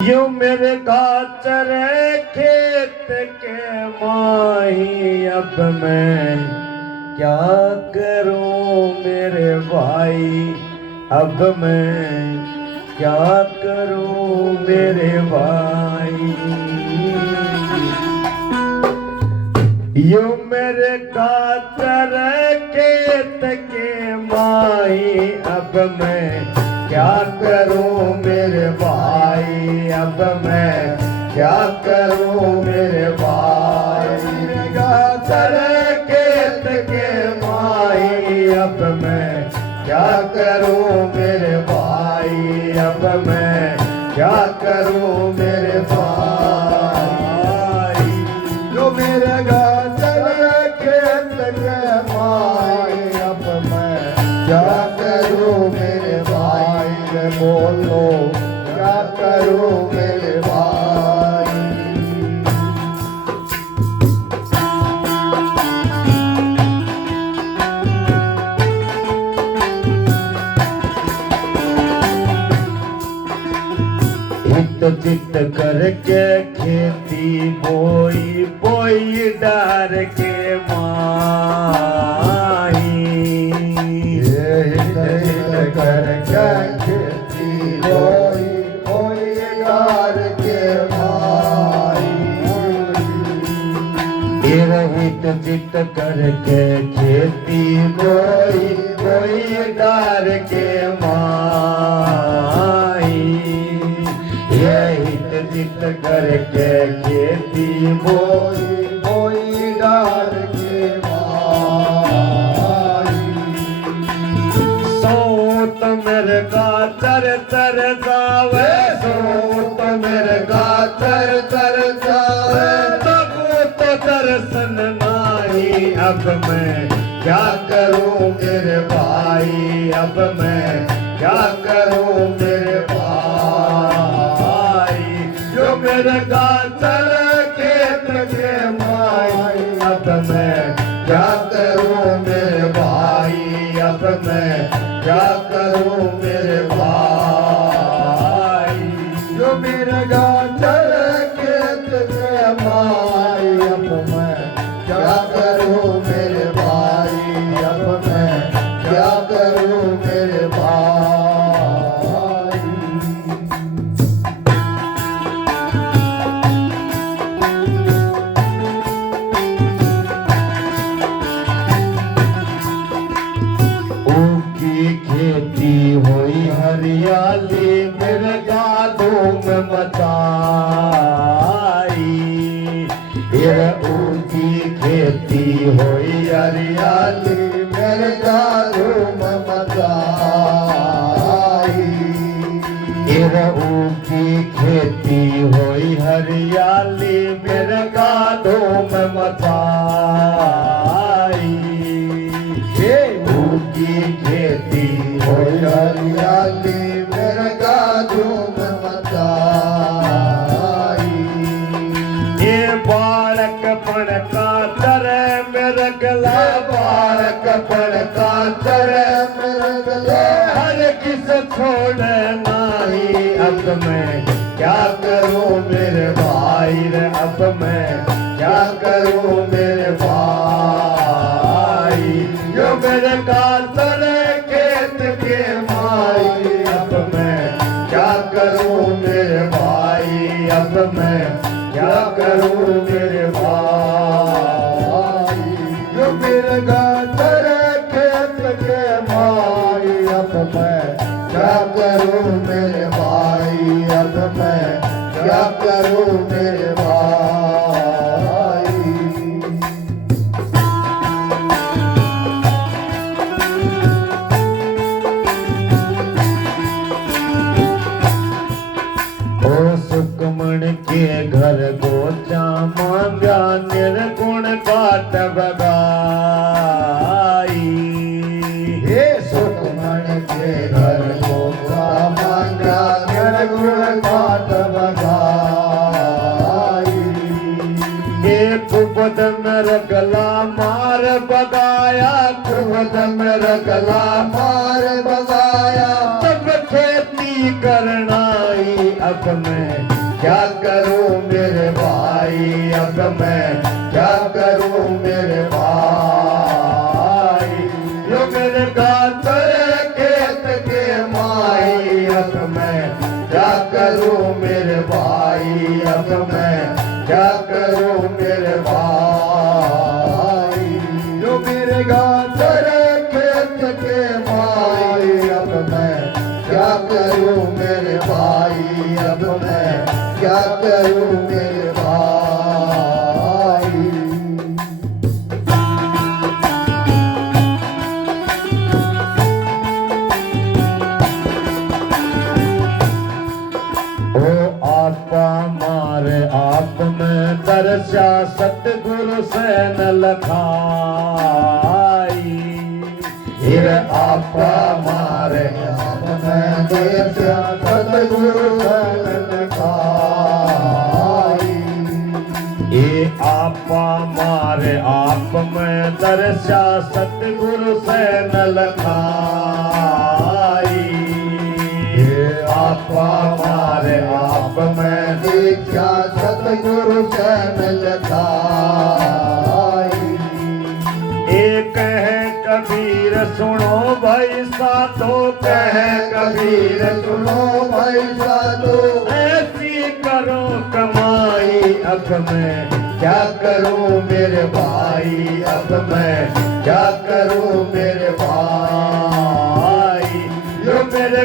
यूं मेरे काचर खेत के माही, अब मैं क्या करूं मेरे भाई, अब मैं क्या करूं मेरे भाई। यूं मेरे काचर खेत के माही, अब मैं क्या करूं मेरे भाई, अब मैं क्या करूं मेरे भाई। काचर खेत के माही, अब मैं क्या करूं मेरे भाई, अब मैं क्या करूं मेरे भाई। जो मेरे काचर खेत के माही, अब मैं क्या करूं मेरे भाई। बोलो क्या करूं मेरे भाई। हित चित करके खेती बोई, बोई डार के माही। हित चित करके खेती बोई, बोई डार के माही। हित चित करके खेती बोई, बोई डार के माही। हित चित करके खेती बोई, बोई डार के माही। सोत मेरे काचर तर जावे, सोत मेरे काचर तर जावे, तब तो दर्शन नाही। अब मैं क्या करूं मेरे भाई, अब मैं क्या करूं मेरे भाई। जो मेरे काचर खेत के माही, अब मैं क्या करूं मेरे भाई, अब मैं क्या करूं मेरे भाई। जो मेरे काचर खेत के माही, अब मैं क्या करूं मेरे भाई, अब मैं क्या करूं मेरे भाई। खेती हुई हरियाली, मेरे गालों में मचाई। ऊँची खेती हुई हरियाली, मेरे गालों में मचाई। ऊँची खेती हुई हरियाली, मेरे गालों में मचाई। की खेती होई हरियाली, मेरे गालों में मचाई। ये बालक पण काचर मेरे गला, बालक पण काचर मेरे गला, हर किस छोड़े नाही। अब मैं क्या करूं मेरे भाई रे, अब मैं क्या करूं मेरे भाई। जो मेरे काचर खेत के माही, अब मैं क्या करूं मेरे भाई, अब मैं क्या करूं मेरे भाई। जो मेरे काचर खेत के माही, अब मैं क्या करूं मेरे भाई, अब मैं क्या करूं मेरे भाई। सुकमण के घर गोचा मांगा, निर्गुण काट बगाई। हे सुकमण के घर गोचा मांगा, निर्गुण काट बगाई। हे कुपद में रगला मार बगाया, कुपद में रगला मार बगाया। तब खेती करना ही अब मैं क्या करूं मेरे भाई अब मैं क्या करूं मेरे भाई यो मेरे गातर खेत के माई अब मैं क्या करूं मेरे भाई अब मैं क्या करूं मेरे भाई यो मेरे गातर खेत के माई अब मैं क्या करूं मेरे भाई अब मैं क्या करूं मेरे भाई ओ आपा मारे आप में दर्शा सतगुरु से न लखाई फिर आपा मारे आप में दर्शा सतगुरु से न लखाई ये आपा मारे आप में दर्शा सतगुरु से न लखाई आपा मारे आप में दीक्षा सतगुरु से मिल जाई एक है कबीर सुनो भाई साधो कहे कबीर सुनो भाई साधो ऐसी करो कमाई अब मैं क्या करूं मेरे भाई अब मैं क्या करूं मेरे भाई यो मेरे